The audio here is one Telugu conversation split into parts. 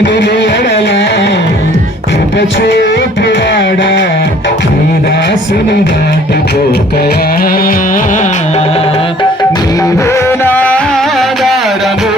దీనులు ఎడల కృప చూపువాడా నీ దాసుని దాటిపోకయా నీవే నా ఆధారము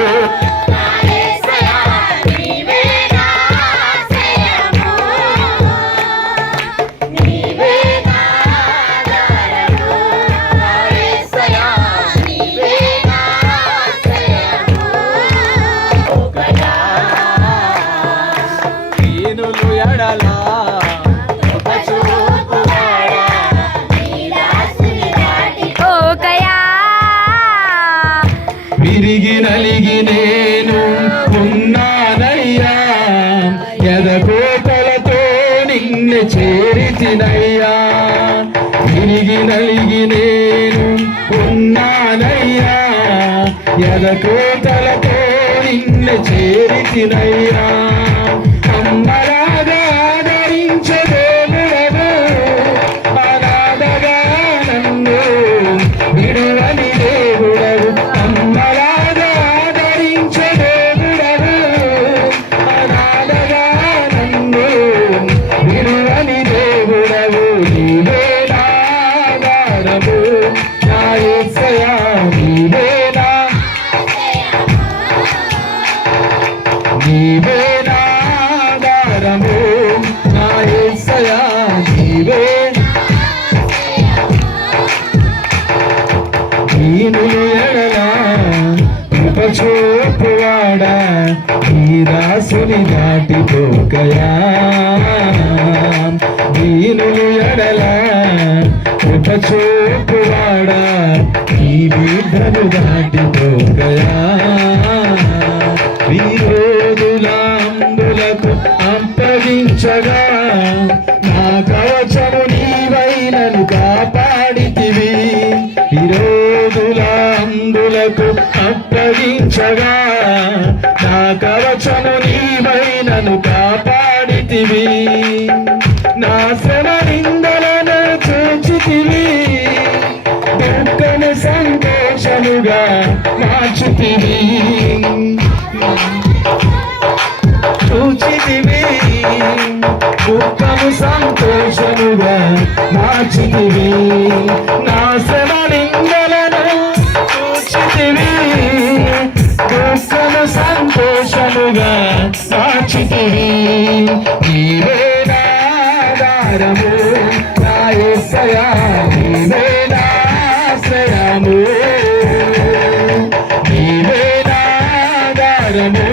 విరిగి నలిగి నేను ఉన్నానయ్యా ఎదకోతలతో నిన్ను చేరితినయ్యా విరిగి నలిగి నేను ఉన్నానయ్యా ఎదకోతలతో నిన్ను చేరితినయ్యా అమ్మలాగా ఆదరించదే అనాథగా నన్ను విడువని దేవుడవు అమ్మలాగా ఆదరించదే అనాథగా నన్ను విడువని దేవుడవు నీవే నా ఆధారము నా యేసయ్యా నీవే నా ఆధారము నా యేసయ్యా నీవే దీనులు ఎడల కృప చూపువాడా ఈ దాసుని దాటిపోకయా దీనులు ఎడల కృప చూపువాడా ఈ బిడ్డను దాటిపోకయా విరోధులంబులకు అప్పగించగా నా కవచము నీవైనను కాపాడితివి విరోధులంబులకు అప్పగించగా నా కవచము నీవైనను కాపాడితివి నా శ్రమ నిందలను చూచితివి దుఃఖము సంతోషముగా మార్చితివి చూచితివి దుఃఖము సంతోషముగా మార్చితివి నా శ్రమ నిందలను చూచితివి దుఃఖము సంతోషముగా మార్చితివి నీవే నా ఆధారము నా యేసయ్యా నీవే నా ఆశ్రయము నీవే నా ఆధారము